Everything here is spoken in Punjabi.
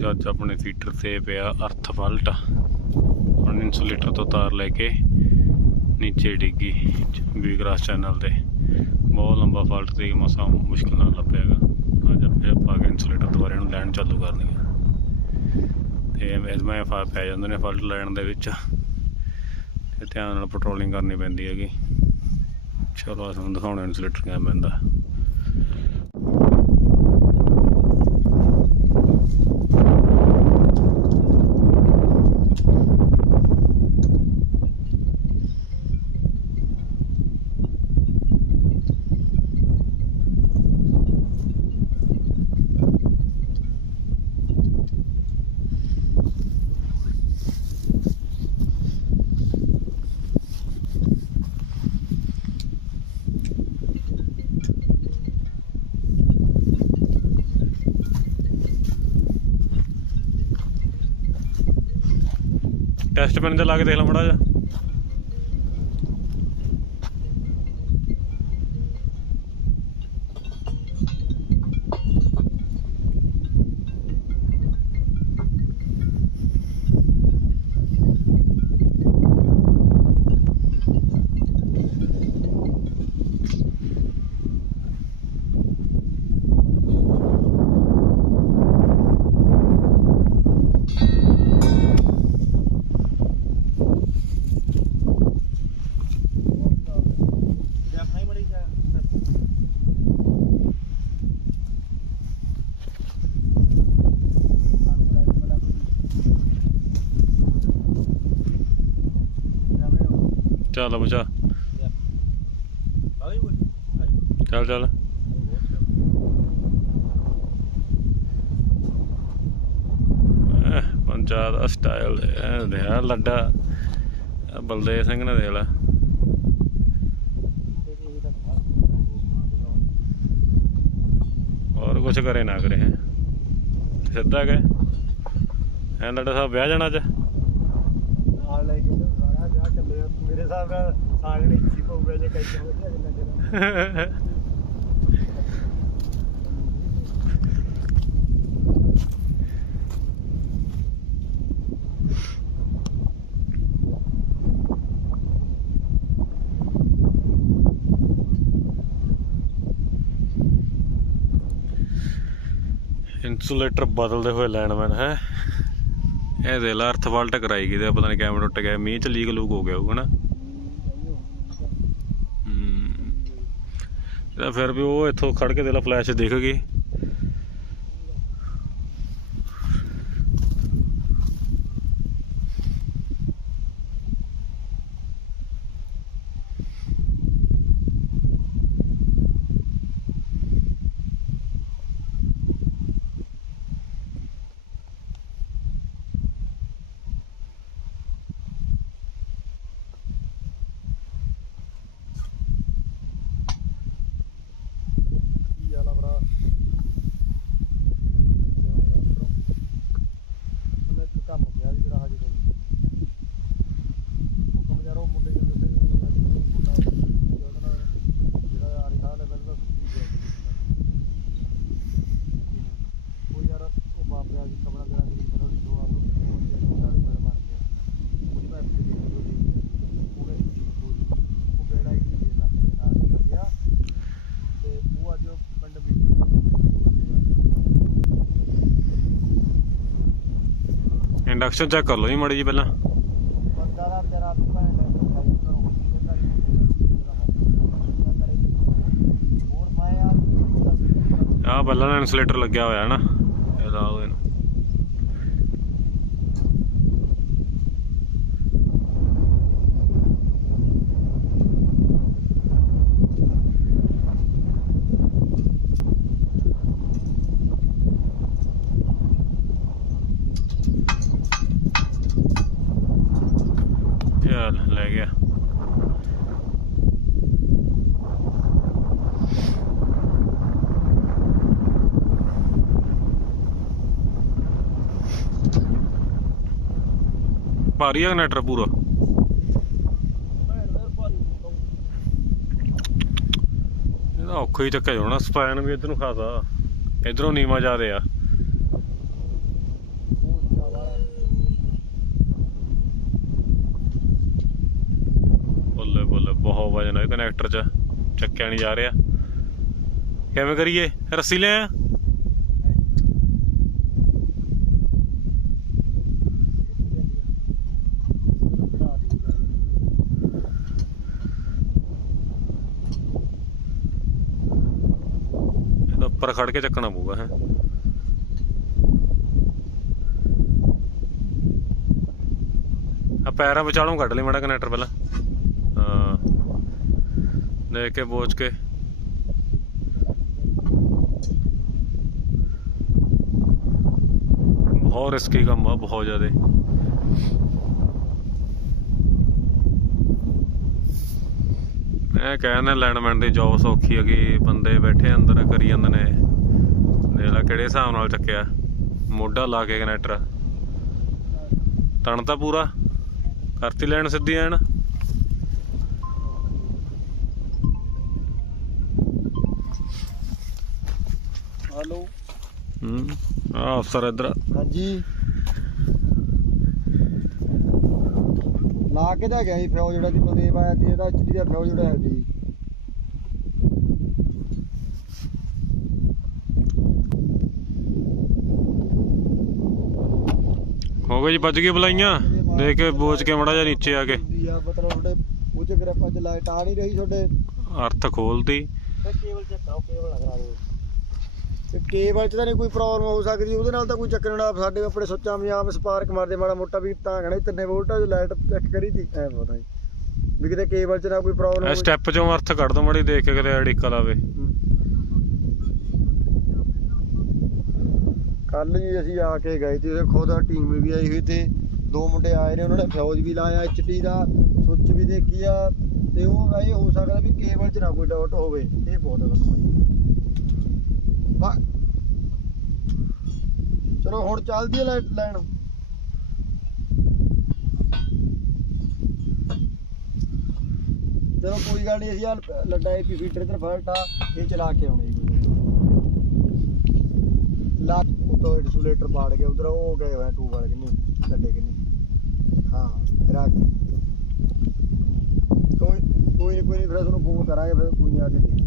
ਲਓ ਅੱਜ ਆਪਣੇ ਫੀਟਰ ਤੇ ਪਿਆ ਅਰਥ ਫਾਲਟ ਹੁਣ ਇਨਸੂਲੇਟਰ ਤੋਂ ਤਾਰ ਲੈ ਕੇ ਨੀਚੇ ਡਿੱਗੀ ਵੀਗਰਾਸ ਚੈਨਲ ਤੇ। ਬਹੁਤ ਲੰਬਾ ਫਾਲਟ ਤੇ ਮਸਾ ਮੁਸ਼ਕਿਲ ਨਾਲ ਲੱਭਿਆਗਾ ਅੱਜ ਫਿਰ ਆਪਾਂ ਕੇ ਇਨਸੂਲੇਟਰ ਦੁਬਾਰਾ ਇਹਨੂੰ ਲੈਣ ਚਾਲੂ ਕਰਨੀ ਆ। ਤੇ ਇਸ ਮੈਂ ਫਾ ਪੈ ਜਾਂਦੇ ਨੇ ਫਾਲਟ ਲੈਣ ਦੇ ਵਿੱਚ। ਤੇ ਧਿਆਨ ਨਾਲ ਪੈਟਰੋਲਿੰਗ ਕਰਨੀ ਪੈਂਦੀ ਹੈਗੀ। ਚਲੋ ਅੱਜ ਤੁਹਾਨੂੰ ਦਿਖਾਉਣਾ ਇਨਸੂਲੇਟਰ ਕਿਵੇਂ ਪੈਂਦਾ। ਟੈਸਟ ਪੈਨ ਤੇ ਲਾ ਕੇ ਦੇਖ ਲਾ ਮੜਾ ਜਾ ਦੇਖਣਾ ਹੀ ਮੜੀ ਜਾ ਚੱਲ ਬਚਾ ਚੱਲ ਚੱਲ। ਐਹ, ਦਾ ਸਟਾਈਲ ਇਹ ਲੱਡਾ। ਬਲਦੇਵ ਸਿੰਘ ਨੇ ਦੇ ਲਾ। ਹੋਰ ਕੁਝ ਕਰੇ ਨਾ ਕਰੇ ਸਿੱਧਾ ਗਏ ਐ ਲੱਡਾ ਸਾਹਿਬ ਵਿਆਹ ਜਾਣਾ ਅੱਜ ਨਾਲ ਲੈ ਕੇ ਸਾਰਾ ਵਿਆਹ ਚੱਲੇ ਮੇਰੇ ਸਾਗ ਨੇ ਇੱਚੀ ਪਊਗਾ ਜੇ ਕਈ ਹੋ ਗਿਆ ਜਿੰਨਾ ਇਨਸੂਲੇਟਰ ਬਦਲਦੇ ਹੋਏ ਲੈਣਮੈਨ ਹੈ। ਇਹ ਦੇ ਲਾ, ਅਰਥ ਵਾਲ ਟਕਰਾਈ ਗਈ ਤੇ ਪਤਾ ਨਹੀਂ ਕਿਵੇਂ ਟੁੱਟ ਗਿਆ, ਮੀਂਹ ਚ ਲੀਕ ਲੂਕ ਹੋ ਗਿਆ ਹੋਊਗਾ ਨਾ ਹੂੰ ਇਹਦਾ ਫਿਰ ਵੀ ਉਹ ਇੱਥੋਂ ਖੜ ਕੇ ਦੇ ਲਾ ਫਲੈਸ਼ ਦਿਖ ਗਈ ਕੀ ਹਾਲ ਆ ਭਰਾ ਉਹਨੇ ਇੱਕ ਕੰਮ ਕਿਹਾ ਸੀ ਜਿਹੜਾ ਹਾਜੀ ਕੋਲ ਹੁਕਮ ਯਾਰ ਉਹ ਮੁੰਡੇ ਨੂੰ ਦੱਸੇ ਮੁੰਡਾ ਉਹਦਾ ਨਾਲ ਜਿਹੜਾ ਆਰੀ ਸਾਹਿਬ ਲੈਵਲ ਦਾ ਉਹ ਯਾਰ ਉਹ ਬਾਪ ਰਿਆ ਜੀ ਕਮਰਾ ਜਿਹੜਾ ਗਰੀਬ ਬੰਦਾ ਉਹਦੀ ਦੋ ਆਪ ਉਹ ਜਿਹੜਾ ਦੇ ਮਿਲ ਬਣ ਗਿਆ ਉਹਦੀ ਮੈਂ ਐਫਡੀ ਦੇ ਉਹ ਦੇ ਉਹਨੇ ਉਹ ਬੇੜਾ ਇੱਕ ਦੇ ਲੱਖ ਦੇ ਨਾਲ ਹੀ ਗਿਆ ਤੇ ਉਹ ਅੱਜ ਉਹ ਪਿੰਡ ਵਿੱਚ ਇੰਡਕਸ਼ਨ ਚੈੱਕ ਕਰ ਲਓ ਜੀ ਮਾੜੀ ਜੀ ਪਹਿਲਾਂ। ਬੰਦਾ ਦਾ ਤੇਰਾ ਭੈਣ ਦਾ ਭਾਈ ਕਰੋ ਹੋਰ ਮੈਂ ਆ ਆਹ ਪਹਿਲਾਂ ਨਾ ਇਨਸੂਲੇਟਰ ਲੱਗਿਆ ਹੋਇਆ ਨਾ। ਇਹਦਾ ਲਾਓ ਗਿਆ। ਭਾਰੀ ਆ ਕਨੈਕਟਰ ਪੂਰਾ? ਇਹਦਾ ਔਖਾ ਹੀ ਚੱਕਿਆ ਜਾਣਾ ਸਪੈਨ ਵੀ ਇਧਰ ਨੂੰ ਖਾਸਾ। ਇਧਰੋਂ ਨੀਵਾ ਜ਼ਿਆਦੇ ਆ। ਵਜਨ ਆ ਕਨੈਕਟਰ 'ਚ ਚੱਕਿਆ ਨਹੀਂ ਜਾ ਰਿਹਾ। ਕਿਵੇਂ ਕਰੀਏ? ਰੱਸੀ ਲੈ ਆ ਉੱਪਰ ਖੜ ਕੇ ਚੱਕਣਾ ਪਊਗਾ, ਹੈ। ਆ ਪੈਰਾਂ ਵਿਚਾਲੋਂ ਕੱਢ ਲਈ ਮਾੜਾ ਕਨੈਕਟਰ ਪਹਿਲਾਂ। ਦੇਖ ਕੇ ਬੋਝ ਕੇ। ਬਹੁਤ ਰਿਸਕੀ ਕੰਮ ਆ, ਬਹੁਤ ਜ਼ਿਆਦਾ। ਮੈਂ ਕਹਿੰਦਾ ਲੈਂਡਮੈਨ ਦੀ ਜੌਬ ਸੌਖੀ ਹੈਗੀ ਬੰਦੇ ਬੈਠੇ ਅੰਦਰ ਕਰੀ ਜਾਂਦੇ ਨੇ। ਦੇਖ ਲੈ ਕਿਹੜੇ ਹਿਸਾਬ ਨਾਲ ਚੱਕਿਆ। ਮੋਢਾ ਲਾ ਕੇ ਕਨੈਕਟਰ ਤਣ ਤਾਂ ਪੂਰਾ। ਕਰਤੀ ਲੈਣ ਸਿੱਧੀ ਐਨ। ਹਲੋ। ਹੂੰ ਆ ਅਫਸਰ ਇਧਰ ਹਾਂਜੀ। ਲਾ ਕੇ ਤਾਂ ਗਿਆ ਸੀ ਫਿਓ ਜਿਹੜਾ ਦੀ ਬਲਦੇਵ ਆਇਆ ਤੇ ਇਹਦਾ ਐਚਡੀ ਦਾ ਫਿਓ ਜਿਹੜਾ ਹੈ ਜੀ ਹੋ ਗਏ ਜੀ ਵੱਜ ਗਏ ਬੁਲਾਈਆਂ। ਦੇਖ ਕੇ ਬੋਝ ਕੇ ਮੜਾ ਜਾ ਨੀਚੇ ਆ ਕੇ। ਆ ਮਤਲਬ ਤੁਹਾਡੇ ਉਹ ਚ ਗ੍ਰਿਪ ਅੱਜ ਲਾਈਟ ਆ ਨਹੀਂ ਰਹੀ ਤੁਹਾਡੇ। ਅਰਥ ਖੋਲਦੀ ਕੇਬਲ ਚੈੱਕ ਕਰੋ ਕੇਬਲ ਲਗਾ ਦਿਓ ਤੇ ਕੇਬਲ ਚ ਤਾਂ ਨਹੀਂ ਕੋਈ ਪ੍ਰੋਬਲਮ ਹੋ ਸਕਦੀ ਉਹਦੇ ਨਾਲ ਤਾਂ ਕੋਈ ਚੱਕਰ ਨਾ ਸਾਡੇ ਆਪਣੇ ਸੁੱਚਾਂ ਮਜਾਮ ਸਪਾਰਕ ਮਾਰਦੇ ਮਾੜਾ ਮੋਟਾ ਵੀ ਤਾਂ ਕਹਣਾ ਤਿੰਨੇ ਵੋਲਟੇਜ ਲਾਈਟ ਚੈੱਕ ਕਰੀ ਦੀ ਐ ਪਤਾ ਜੀ। ਵੀ ਕਿਤੇ ਕੇਬਲ ਚ ਨਾ ਕੋਈ ਪ੍ਰੋਬਲਮ ਸਟੈਪ ਚੋਂ ਅਰਥ ਕੱਢ ਦੋ ਮੜੀ ਦੇਖ ਕੇ ਕਿਤੇ ਅੜਿੱਕਾ ਲਾਵੇ ਕੱਲ ਜੀ ਅਸੀਂ ਆ ਕੇ ਗਏ ਤੇ ਉਹਦੇ ਖੁਦ ਟੀਮ ਵੀ ਆਈ ਹੋਈ ਤੇ ਦੋ ਮੁੰਡੇ ਆਏ ਨੇ ਉਹਨਾਂ ਨੇ ਫਿਊਜ਼ ਵੀ ਲਾਇਆ ਐਚਡੀ ਦਾ ਸੁੱਚ ਵੀ ਦੇਖੀ ਆ ਤੇ ਉਹ ਇਹ ਹੋ ਸਕਦਾ ਵੀ ਕੇਬਲ 'ਚ ਨਾ ਕੋਈ ਡਾਟ ਹੋਵੇ ਇਹ ਬਹੁਤ ਆ ਸਾਨੂੰ ਬਾਈ ਚਲੋ ਹੁਣ ਚੱਲਦੀ ਹੈ ਲਾਈਨ। ਚਲੋ ਕੋਈ ਗੱਲ ਨਹੀਂ ਅਸੀਂ ਆ ਲੱਡਾ ਏਪੀ ਫੀਟਰ ਤੇ ਫਲਟ ਆ, ਇਹ ਚਲਾ ਕੇ ਆਉਣੇ ਲਾ ਉਤੋਂ ਇਨਸੂਲੇਟਰ ਪਾੜ ਕੇ ਉਧਰ ਉਹ ਗਏ ਹੋਏ ਟੂਬ ਵਾਲੇ ਕਿੰਨੀ, ਲੱਡੇ ਕਿੰਨੀ। ਹਾਂ, ਰੱਖ। ਕੋਈ ਕੋਈ ਨਹੀਂ ਕੋਈ ਨਹੀਂ ਫਿਰ ਤੁਹਾਨੂੰ ਫੋਨ ਕਰਾਂਗੇ, ਫਿਰ ਕੋਈ ਆ ਕੇ ਦੇਖ